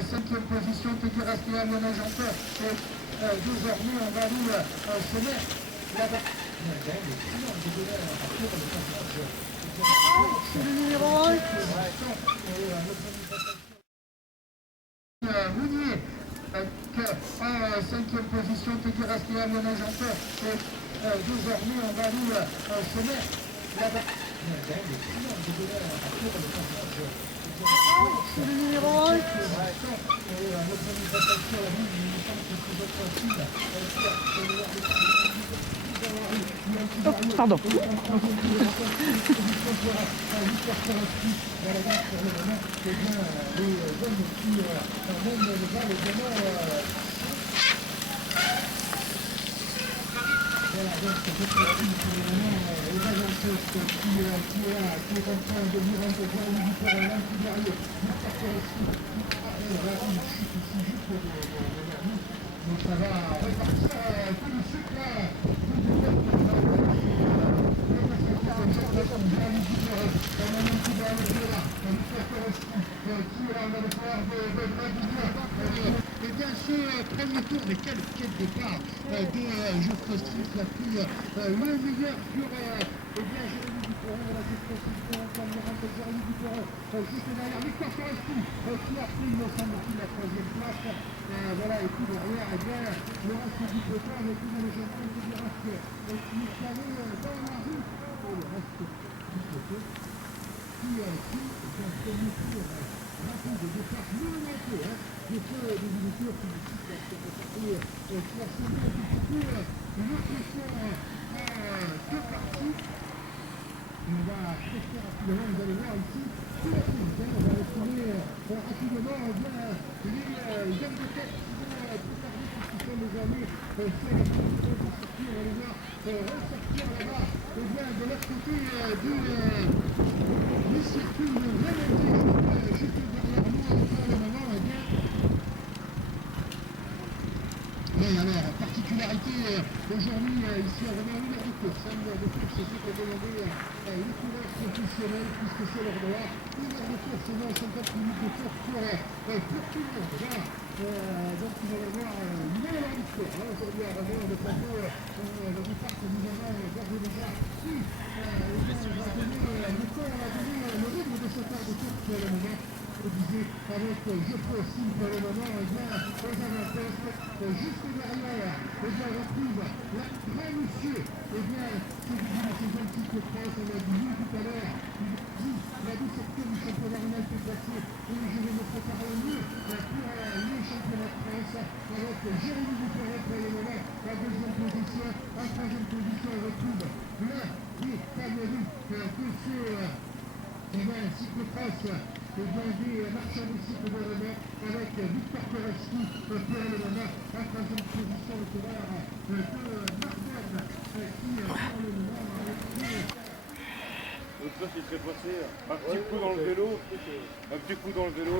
5e position, Teguras qui a le nage encore. Et désormais, on va nous se mettre là-bas. C'est le numéro 1. Mounier en 5e position, Teguras qui a le nage encore. Et désormais, on va nous se mettre là-bas. C'est le numéro 1. Oh, pardon. Voilà, donc c'est pour la vie, pour le moment, les agences qui est en train de venir un peu voir le différent, qui derrière, là, une chute ici juste derrière nous, donc ça va repartir tout le sucre là, et bien ce premier tour, mais quel départ de Geoffroy Street qui a pris le meilleur sur Jérémy Duperron, voilà cette position, Jérémy Duperron, juste derrière Victor Foresti qui a pris, me semble-t-il, la 3e place, voilà, et puis derrière, eh bien, Laurence Dupetin, mais tout le jeune homme de Dirac qui est allé dans la rue, et le reste du côté, qui est un premier tour rapide de départ, non un peu, de feu de militaires qui qui a semé un petit peu une pression de parti. On va tester rapidement, vous allez voir ici, tout la suite, on va retrouver rapidement les hommes de tête qui vont préparer qui sont désormais faire la position pour sortir, on va les voir ressortir là-bas, et bien de l'autre côté du circuit, une remontée juste derrière nous, pour le moment, et bien. Mais alors, particularité aujourd'hui ici à Romain, une heure de course, une heure de course, c'est ce qu'a demandé les coureurs professionnels, puisque c'est leur droit, une heure de course, et non 50 minutes de course pour tout le monde. Voilà. Donc vous allez voir une belle heure de course, aujourd'hui à Romain, de plateau, le départ que nous avons d'ores et déjà pris, on va donner le rythme de cette heure de course pour le moment. Avec Geoffroy Street pour le moment, et bien, aux avant-postes, juste derrière, et bien, on retrouve la vraie monsieur, et bien, c'est un petit peu presse, on l'a dit tout à l'heure, la 17e du championnat régional qui est placé, et je vais me préparer au mieux pour les championnats de France, avec Jérémy Duperron pour le moment, la 2e position, en 3e position, on retrouve l'un des favoris de ce cyclo-cross, et bien des marchands de cycle de l'honneur avec Victor Koreski pour le moment en 3e position le coureur de Marden qui pour le moment l'autre fois, il serait passé un petit coup dans le vélo,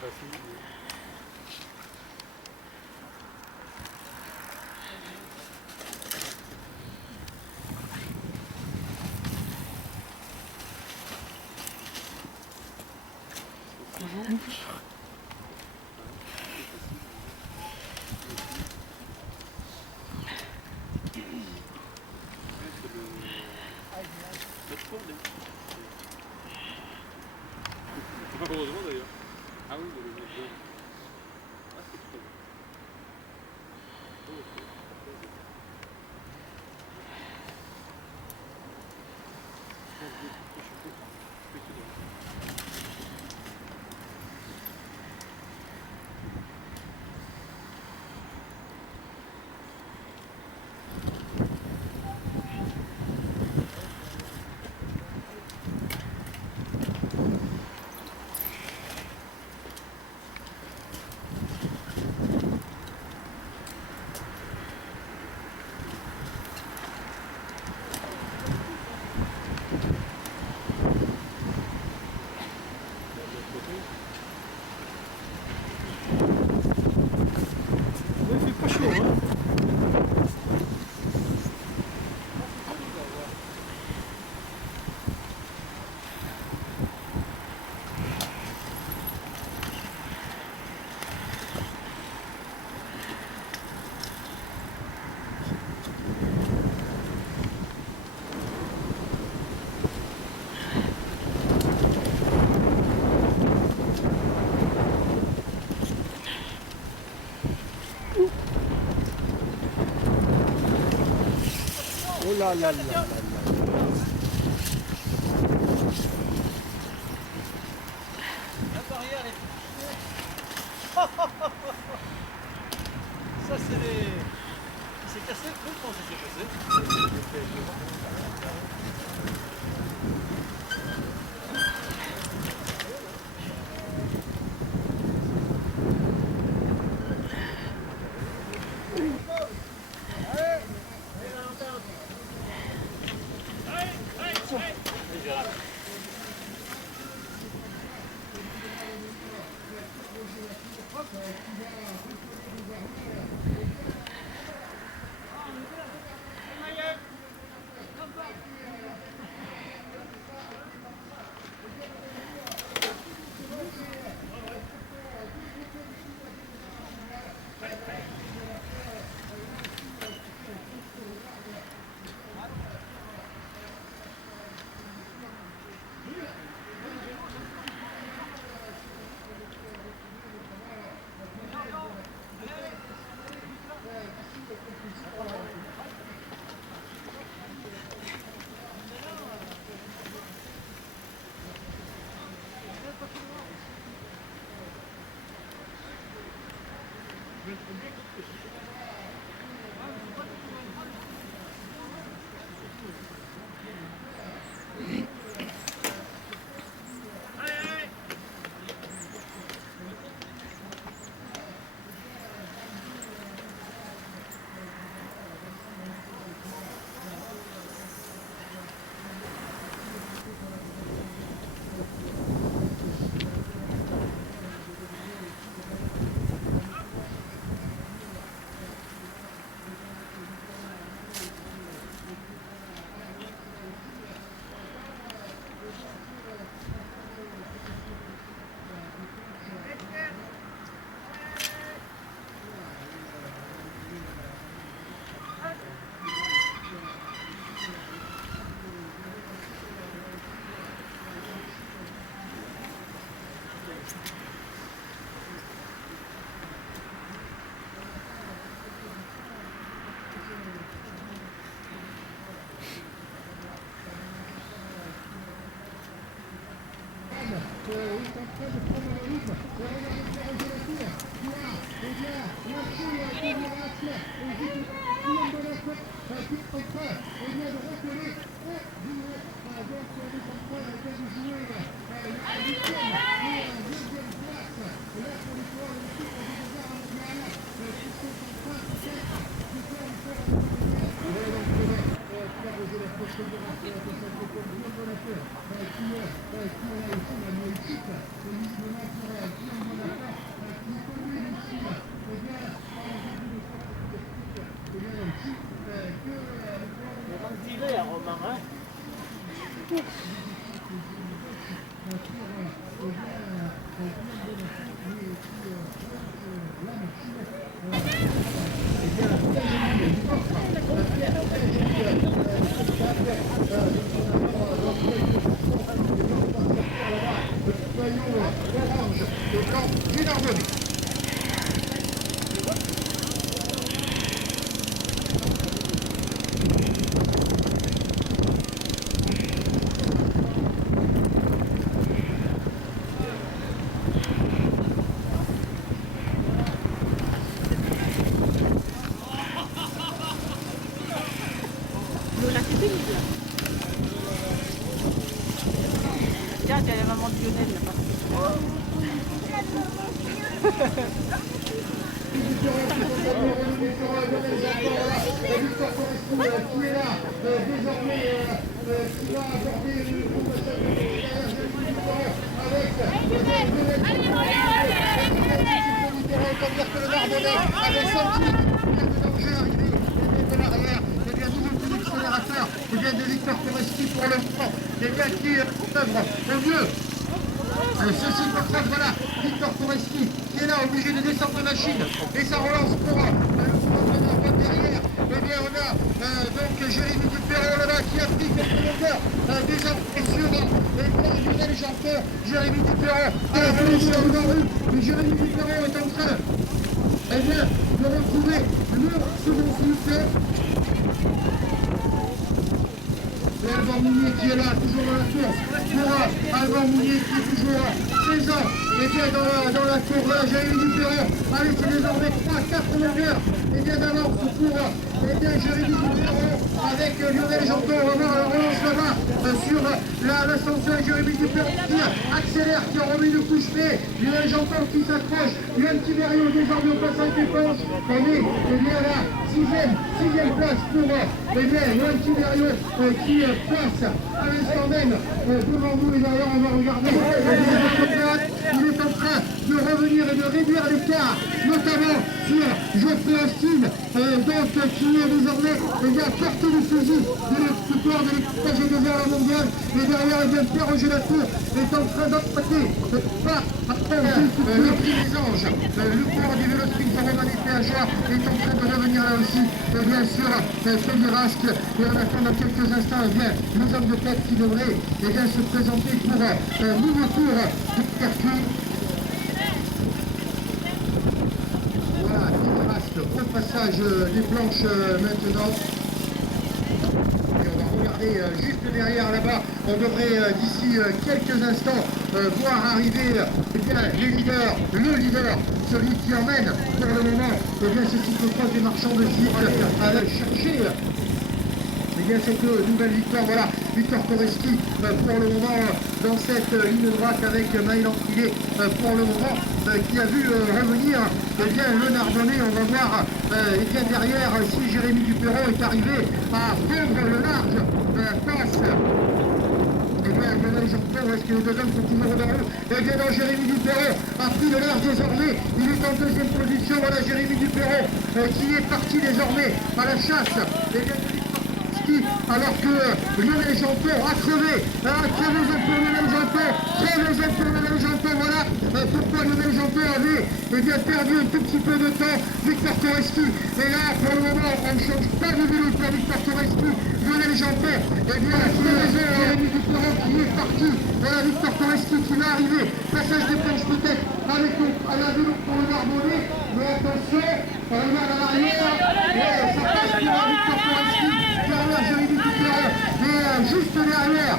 facile. Heureusement d'ailleurs. Ah oui, le jaune. Ah, c'est très bien. Il fait pas chaud, hein. Oh là là là là là. La barrière est ça c'est les... C'est cassé, comment ça s'est passé? orange et blanc du Narbonnais. Lola, c'est pénible. Tiens, il y a la maman de Lionel là-bas. La victoire correspond qui est là, désormais, qui va aborder le groupe avec que le Narbonnais avait senti le danger arriver de l'arrière. Et bien, nouveau coup d'accélérateur, et bien de Victor Foresti pour l'instant, et bien qui œuvre au mieux. Ceci pour ça, voilà, Victor Foresti qui est là, obligé de descendre de machine, et ça relance pour le front derrière. Et bien on a donc Jérémy Dupéron là-bas qui a pris quelques longueurs désormais sur Lionel Janton. Jérémy Dupéron à la position de la rue. Jérémy Dupéron est en train de retrouver le second souffle. Et Alban Mounier qui est là, toujours dans la course. Pour Alban Mounier qui est toujours présent. Et bien dans la course là, Jérémy Dupéron. Allez, c'est désormais 3-4 longueurs. Et bien d'avance pour Jérémy Dupéron avec Lionel Janton. On va voir la relance là-bas sur l'ascenseur. Jérémy Dupéron qui accélère, qui a remis le couche-pied. Lionel Janton qui s'accroche. Yann Tiberio désormais au passage des planches. On est bien là, sixième place pour Yann Tiberio qui passe à l'instant même devant nous. Et derrière on va regarder. Il est en train de revenir et de réduire l'écart, notamment sur Geoffrey Austin, donc qui est désormais porté le fusil de l'exploiteur de l'équipage de la mondiale. Et derrière, Pierre Roger Latour est en train d'emporter par le prix des anges. Le corps du Vélosprint Roman et PHA est en train de revenir là aussi. Et bien sûr, Fédérasque. Et on attend dans quelques instants les hommes de tête qui devraient se présenter pour un nouveau tour de circuit. Voilà, Fédérasque au passage des planches maintenant. Et on va regarder juste derrière là-bas, on devrait d'ici quelques instants voir arriver les leaders, le leader, celui qui emmène pour le moment ce cyclocross des marchands de gîtes à aller chercher cette nouvelle victoire. Voilà, Victor Foresti pour le moment dans cette ligne droite avec Maël Ancrilé pour le moment qui a vu revenir le Narbonnais. On va voir derrière si Jérémy Dupéron est arrivé à prendre le large passe. Lionel Janton, est-ce que les deux hommes sont toujours au barreau? Et bien non, Jérémy Dupéron a pris le large désormais. Il est en deuxième position. Voilà Jérémy Dupéron qui est parti désormais à la chasse. Et bien, alors que Lionel Janton a crevé pour Lionel Janton, voilà pourquoi Lionel Janton avait perdu un tout petit peu de temps. Victor Foresti, et là pour le moment on ne change pas de vélo pour Victor Foresti. Lionel Janton, et bien Jérémy Dupéron qui est parti. Voilà Victor Foresti qui va arriver, passage des planches peut-être avec à la vélo pour le Narbonnais, mais attention, on regarde à l'arrière, ça passe pour Victor Foresti. Jérémy Dupéron, mais juste derrière,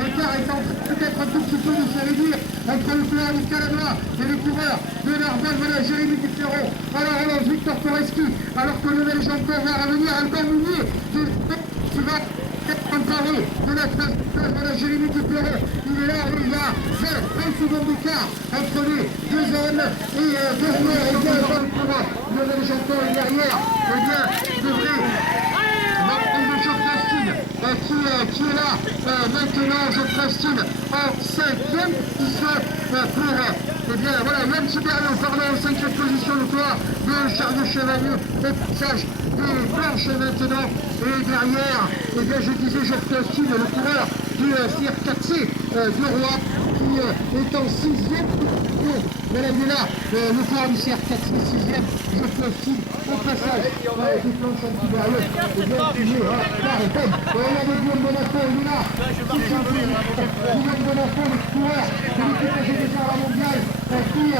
l'écart est en train peut-être un tout petit peu de se réduire entre le coureur du Canada et le coureur de Narbonne. Voilà Jérémy Dupéron, alors Victor Foresti, alors que Lionel Janton va revenir. Alban Mounier qui va être emparé de la place. Voilà Jérémy Dupéron, il est là, il y a 20 secondes d'écart entre les deux hommes et Lionel Janton est derrière, devrait qui est là maintenant, Geoffrey Austin en 5e position pour voilà, Yann Tiberio en 5e position, le toit de Charles Chevalier au passage des planches maintenant. Et derrière, je disais Geoffrey Austin, le coureur du CR4C du Roi, qui est en 6e position. Madame Della, le corps du CR4, 6e. Je fais aussi au passage des planches anti-barrières. Et bien figé, par Pen. Regardez Guillaume Bonafont, il est là. Guillaume Bonafont, le coureur, celui qui faisait déjà la mondiale, qui fait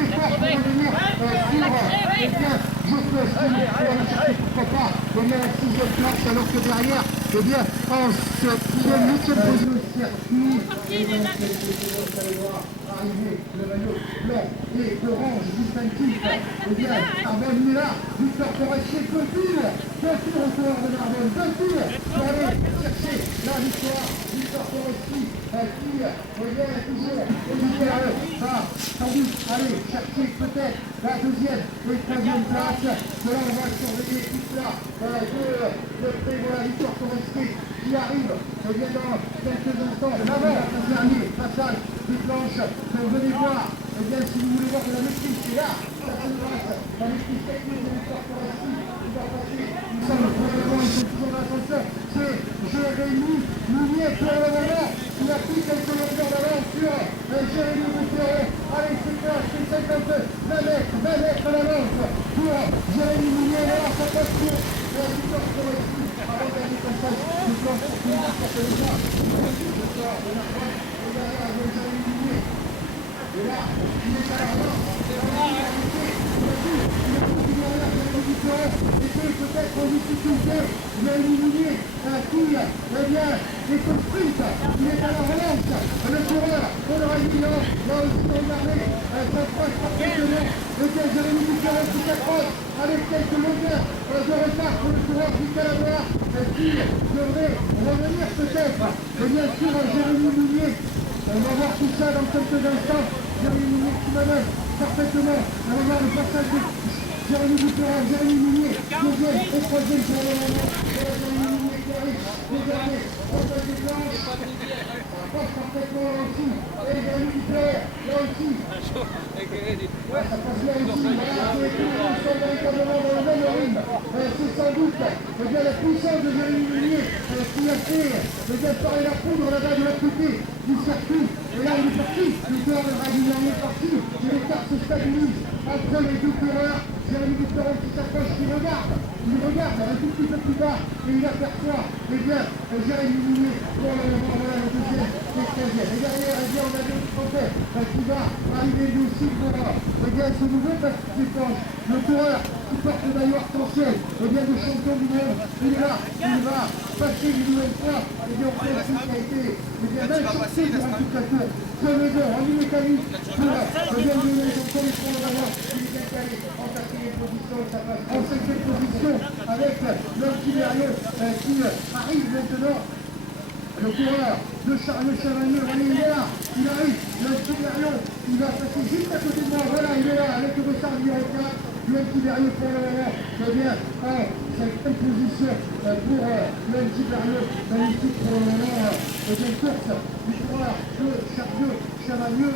l'effort pour revenir sur je peux essayer pourquoi pas, et bien la 6e place, alors que derrière, et bien en 7e, 8e position de circuit, et donc vous allez voir arriver le maillot blanc et orange distinctif, et bien Armel là, Victor Forestier, peut-il au coureur de Narbonne, peut-il aller chercher la victoire, Victor Forestier, qui, eh bien, toujours, sans doute, aller chercher peut-être la 2e et 3e place. Cela, on va surveiller tout cela de près, voilà, Victor Forestier qui arrive, et bien dans quelques instants, avant le dernier passage des planches, venez voir, et bien si vous voulez voir de la maîtrise, c'est là, ça se passe, la maîtrise technique de Victor Forestier, qui va passer, nous sommes probablement, ils sont toujours dans l'ascenseur, c'est Jérémy Mounier pour le moment, il a pris quelques longueurs d'avance sur Jérémy Mounier, allez c'est clair, c'est 20 mètres à l'avance pour Jérémy Mounier, alors ça passe pour Victor Forestier, avant le dernier passage des planches pour finir par celui-là, le soir de la France, et derrière Jérémy Mounier. Et là, il est à l'avant, était peut-être en difficulté, mais éliminé qui, eh bien, est au sprint, il est à la relance, le coureur, on aurait dit non, là aussi regardez, ça se passe parfaitement, et bien Jérémy Duclair qui s'accroche avec quelques longueurs de retard pour le coureur du Calabar, qui devrait revenir peut-être, et bien sûr Jérémy Mounier. On va voir tout ça dans quelques instants. Jérémy Mounier qui manœuvre parfaitement. On va voir le passage de Jérémy Duclair, Jérémy Mounier, 2e et 3e pour le moment. Jérémy Mounier qui arrive, regardez, passage des planches. Ça passe parfaitement là aussi. Et Jérémy Duclair, là aussi. Ouais, ça passe là aussi. Voilà, nous sommes véritablement dans le même rythme. C'est sans doute bien, la puissance de Jérémy Mounier qui a fait parler la poudre là-bas de l'autre côté du circuit. Et là, il est parti. Le coureur de Ragnar est parti. Et l'écart se stabilise entre les deux coureurs. Jérémy Duclair qui s'approche, qui regarde. Il regarde un tout petit peu plus bas et il aperçoit, eh bien, Jérémy Mounier pour le moment, voilà le 2e et 13e. Et derrière, eh bien, on a deux Français qui va arriver lui aussi pour, eh bien, ce nouveau passage des planches. Le coureur qui porte le maillot arc-en-ciel, eh bien, de champion du monde, il est là, il va passer une nouvelle fois, eh bien, on sait aussi qu'il a été, eh bien, mal sorti durant toute la course. Premier en mécanique pour, eh bien, le champion du monde, il est bien calé en 4e position, ça passe en 5e position avec l'homme qui arrive maintenant. Le coureur de Charles Chevalier, voyez, il est là, il arrive, le Tiberion, il va passer juste à côté de moi, voilà, il est là, avec le dossard numéro 4, le Tiberion pour le moment, c'est bien, en 5e position pour le Tiberion, magnifique pour le moment, et bien course du coureur de Charles Chevalier,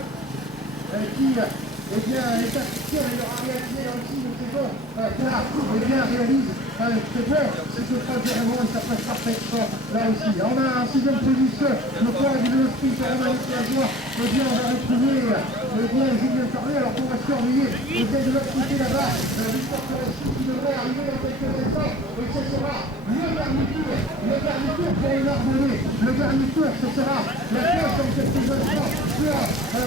qui, eh bien, est assisté, il aura réalisé aussi une saison, eh bien, réalise, c'est bon, c'est ce pas vraiment, et ça passe parfaitement, là aussi. On a en 6e position, le coureur du Vélospin, on a été à joie, eh bien, on va retrouver, eh bien, Julien Cornet, alors qu'on va surveiller, eh bien, de l'autre côté là-bas, Victor Forestier qui devrait arriver dans quelques instants, et ce sera le dernier tour pour le Narbonnais, le dernier tour, ce sera la place dans quelques instants sur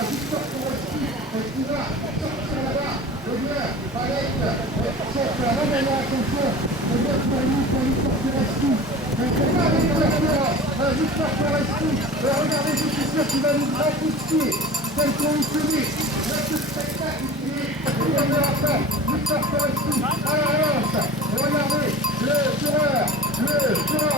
Victor Forestier, qui va sortir là-bas, eh bien, avec cette revenant attention, eh bien, pour Victor Forestier. Regardez Victor Forestier, regardez, je suis sûr qu'il va nous gratifier, tel qu'on le connaît, notre spectacle qui est Victor Forestier à la relance. Regardez, le coureur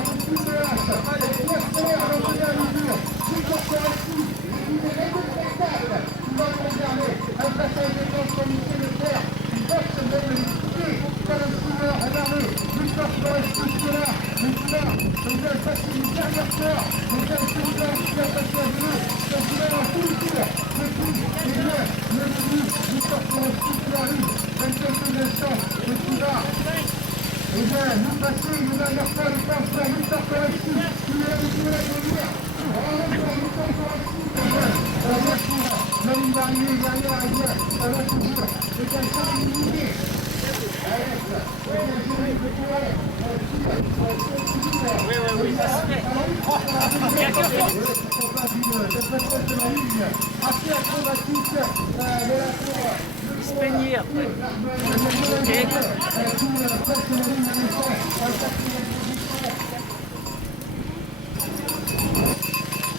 du QPH, qui accélère dans le dernier tour. Victor Forestier, il est le spectacle qui va conserver un passage de temps comme il sait le faire. Il boxe même le pied comme un steamer. Regardez, Victor Forestier qui est là, il va passer une dernière peur, il va celui-là qui va passer à deux, ça se met en tout le tour. Et puis, eh bien, le début, Victor Forestier qui arrive, dans quelques instants, et qui va, eh bien, nous passer une dernière fois, je pense, par Victor Forestier, qui est là, vous pouvez l'applaudir. Bravo pour Victor Forestier. La ligne d'arrivée derrière, elle vient, elle va toujours. Et bien, ça, c'est une idée. Oui, ça se fait. Bien sûr. Il se peignait après.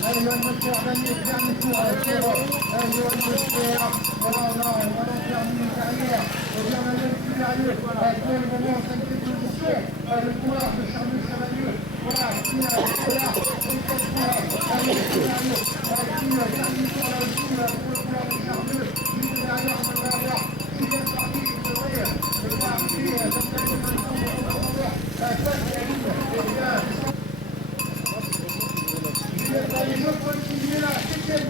Allez, Johan Moster, dernier tour, Johan Moster, voilà, on va terminer derrière, et bien Manuel Cuverieux, pour le moment en 5e position, le coureur de Charles Chavalier, voilà, qui est là, allez, Cuverieux, qui dernier tour là aussi, pour le coureur de Charles, juste derrière, on va avoir Julien Parly, qui devrait arriver dans quelques instants de profondeur, face à la ligne, et bien, allez, je continue là, c'est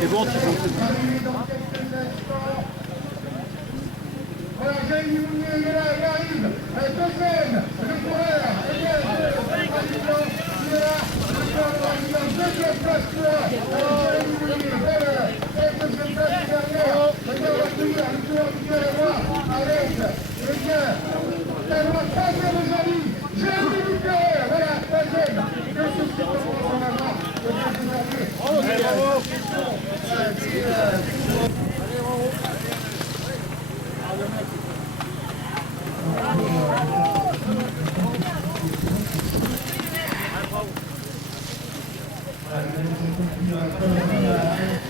C'est bon, tu peux. Voilà, Jérémy Mounier, il est là, il arrive. Deuxième, le coureur. Il est là, il est en deuxième place pour Jérémy Mounier. Et deuxième place derrière. On va accueillir le coureur du Guérérois avec, eh bien, la troisième aujourd'hui. Jérémy Mounier, voilà, troisième. Deuxième tour, on va voir. Bravo. Allez, on continue à